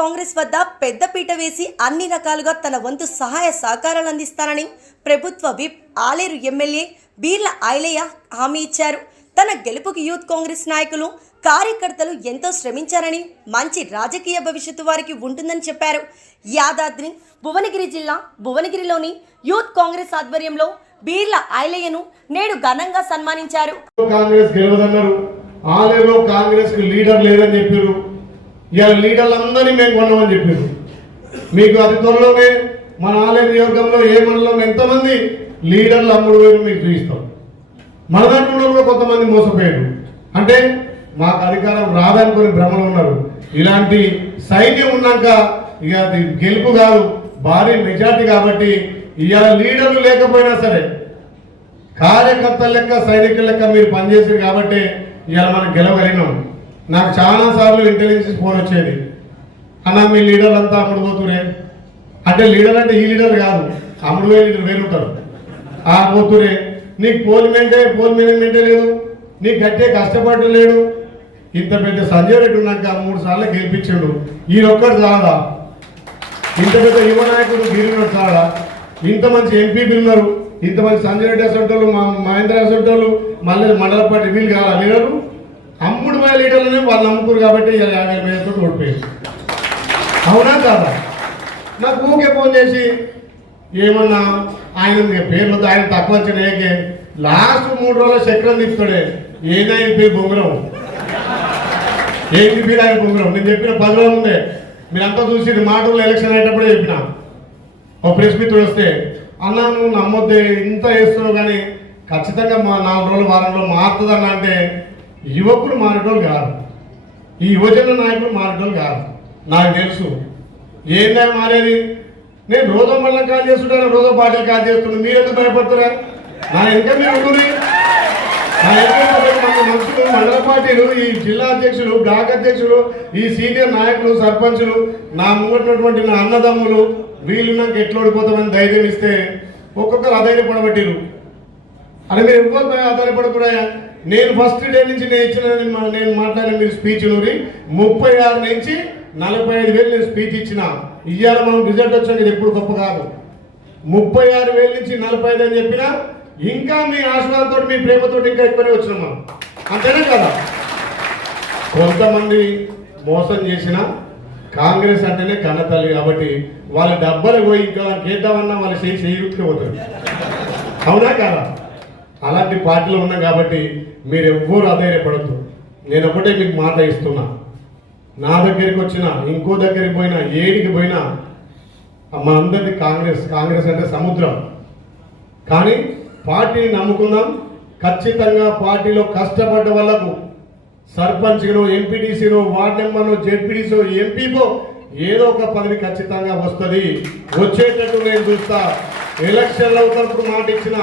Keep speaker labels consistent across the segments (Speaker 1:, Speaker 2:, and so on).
Speaker 1: కాంగ్రెస్ వద్ద పెద్దపీట వేసి అన్ని రకాలుగా తన వంతు సహాయ సహకారాలు అందిస్తానని ప్రభుత్వ విప్ ఆలేరు ఎమ్మెల్యే బీర్ల ఐలయ్య హామీ ఇచ్చారు. తన గెలుపుకి యూత్ కాంగ్రెస్ నాయకులు కార్యకర్తలు ఎంతో శ్రమించారని మంచి రాజకీయ భవిష్యత్తు వారికి ఉంటుందని చెప్పారు. యాదాద్రి భువనగిరి జిల్లా భువనగిరిలోని యూత్ కాంగ్రెస్ ఆధ్వర్యంలో బీర్ల ఆయలయ్యను నేడు ఘనంగా సన్మానించారు.
Speaker 2: కాంగ్రెస్ గెలవదన్నారు. ఆలేలో కాంగ్రెస్ లీడర్ లేదని చెప్పారు. ఇవాళ లీడర్లందరినీ మేము కొన్నామని చెప్పారు. మీకు అతి త్వరలోనే మన ఆలయ నియోజకంలో ఏ మండలంలో ఎంతమంది లీడర్లు అమ్ముడు వేరు మీకు చూపిస్తాం. మన దాంట్లో కూడా కొంతమంది మోసపోయారు అంటే మాకు అధికారం రాదనుకుని భ్రమలు ఉన్నారు. ఇలాంటి సైన్యం ఉన్నాక ఇక అది గెలుపు కాదు భారీ మెజార్టీ కాబట్టి ఇవాళ లీడర్లు లేకపోయినా సరే కార్యకర్తల లెక్క సైనికుల లెక్క మీరు పనిచేసారు కాబట్టి ఇవాళ మనం గెలవగలిగినాం. నాకు చాలా సార్లు ఇంటెలిజెన్స్ ఫోన్ వచ్చేది. అన్న మీ లీడర్లు అంతా అమ్ముడు పోతురే. అంటే లీడర్ అంటే ఈ లీడర్ కాదు. అమ్ముడు పోయే లీడర్ వేరుంటారు ఆ పోతురే. నీకు పోల్ మెంటే పోల్ మేనేజ్మెంటే లేదు. నీకు గట్టే కష్టపడటం లేడు. ఇంత పెద్ద సంజయ్ రెడ్డి ఉన్నాక మూడు సార్లు గెలిపించాడు. ఈయనొక్కడు చాలదా? ఇంత పెద్ద యువ నాయకుడు గిరినాడు చాలా ఇంత మంచి ఎంపీ ఉన్నారు. ఇంత మంచి సంజయ్ రెడ్డి అసంటోళ్ళు మా మహేంద్ర అసంటోళ్ళు మళ్ళీ మండల పార్టీ వీళ్ళు కావాలి? లీడరు వేల వాళ్ళు నమ్ముకురు కాబట్టి ఇలా యాభై వేలతో ఓడిపోయారు. అవునా కాదా? నాకు ఊకే ఫోన్ చేసి ఏమన్నా ఆయన పేర్లు ఆయన తక్కువ వచ్చినాయకే. లాస్ట్ మూడు రోజుల చక్రం తిప్పుతాడే. ఏదైనా పేరు బొంగరం. ఏంటి మీరు ఆయన బొంగరం? నేను చెప్పిన పది రోజులు ముందే. మీరంతా చూసి మాటల్లో ఎలక్షన్ అయ్యేటప్పుడే చెప్పిన. ఒక ప్రెస్ మిత్రుడు వస్తే అన్నా నువ్వు నమ్మొద్దే. ఇంత వేస్తున్నావు కానీ ఖచ్చితంగా మా నాలుగు రోజుల వారంలో మారుతుందన్న అంటే యువకులు మారేటోళ్ళు కాదు. ఈ యువజన నాయకులు మారడం కాదు. నాకు తెలుసు. ఏందా మారేది? నేను రోజు మళ్ళీ కాల్ చేస్తుంటాను రోజో పార్టీ కాల్ చేస్తున్నాను మీరు ఎంత భయపడుతున్నారు నా ఇంకా మీరు ఉంటుంది నా ఎన్నికల మనుషులు మండల పార్టీలు ఈ జిల్లా అధ్యక్షులు బ్లాక్ అధ్యక్షులు ఈ సీనియర్ నాయకులు సర్పంచులు నా ముంగటినటువంటి నా అన్నదమ్ములు వీళ్ళు నాకు ఎట్లా ఓడిపోతామని ధైర్యం ఇస్తే ఒక్కొక్కరు అధైర్యపడబట్టిరు అని మీరు ఎవరు ఆధారపడకుండా నేను ఫస్ట్ డే నుంచి నేను ఇచ్చిన నేను మాట్లాడిన మీరు స్పీచ్ నూరి ముప్పై ఆరు నుంచి నలభై ఐదు వేలు నేను స్పీచ్ ఇచ్చిన. ఇవాళ మనం రిజల్ట్ వచ్చాను ఇది ఎప్పుడు గొప్ప కాదు. ముప్పై ఆరు వేలు నుంచి నలభై ఐదు అని చెప్పిన ఇంకా మీ ఆశీర్వాదంతో మీ ప్రేమతో ఇంకా ఎక్కువనే వచ్చినాం మనం అంతేనా కదా? కొంతమంది మోసం చేసిన కాంగ్రెస్ అంటేనే కన్నతల్లి కాబట్టి వాళ్ళ డబ్బలు పోయి ఇంకా కేద్దామన్నా వాళ్ళ చేయి చేయుక్తి పోతుంది అవునా కదా? అలాంటి పార్టీలో ఉన్నాం కాబట్టి మీరు ఎవ్వరూ అధైర్యపడద్దు. నేను ఒకటే మీకు మాట ఇస్తున్నా. నా దగ్గరికి వచ్చిన ఇంకో దగ్గరికి పోయినా ఏడికి పోయినా మా కాంగ్రెస్ కాంగ్రెస్ అంటే సముద్రం. కానీ పార్టీని నమ్ముకుందాం. ఖచ్చితంగా పార్టీలో కష్టపడ్డ వాళ్ళకు సర్పంచ్ను ఎంపీటీసీను వార్డ్ మెంబర్ను జెడ్పీటీసీ ఎంపీకో ఏదో ఒక పదవి ఖచ్చితంగా వస్తుంది. వచ్చేటట్టు నేను చూస్తా. ఎలక్షన్ల తరపున మాట ఇచ్చిన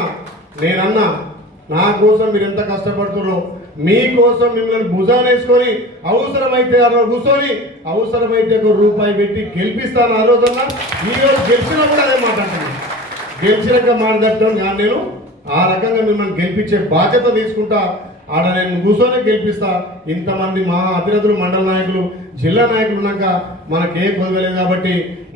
Speaker 2: నేనన్నా నా కోసం మీరు ఎంత కష్టపడుతున్నారో మీకోసం మిమ్మల్ని భుజానేసుకొని అవసరమైతే అలా కూర్చొని అవసరమైతే ఒక రూపాయి పెట్టి గెలిపిస్తాను ఆ రోజున ఈరోజు రోజు గెలిచినప్పుడు అదే మాట గెలిచినాక మాట్లాడటం కానీ నేను ఆ రకంగా మిమ్మల్ని గెలిపించే బాధ్యత తీసుకుంటా. ఆడ నేను కూర్చొని గెలిపిస్తా. ఇంతమంది మా అభ్యర్థులు మండల నాయకులు జిల్లా నాయకులు ఉన్నాక మనకే పదవి లేదు కాబట్టి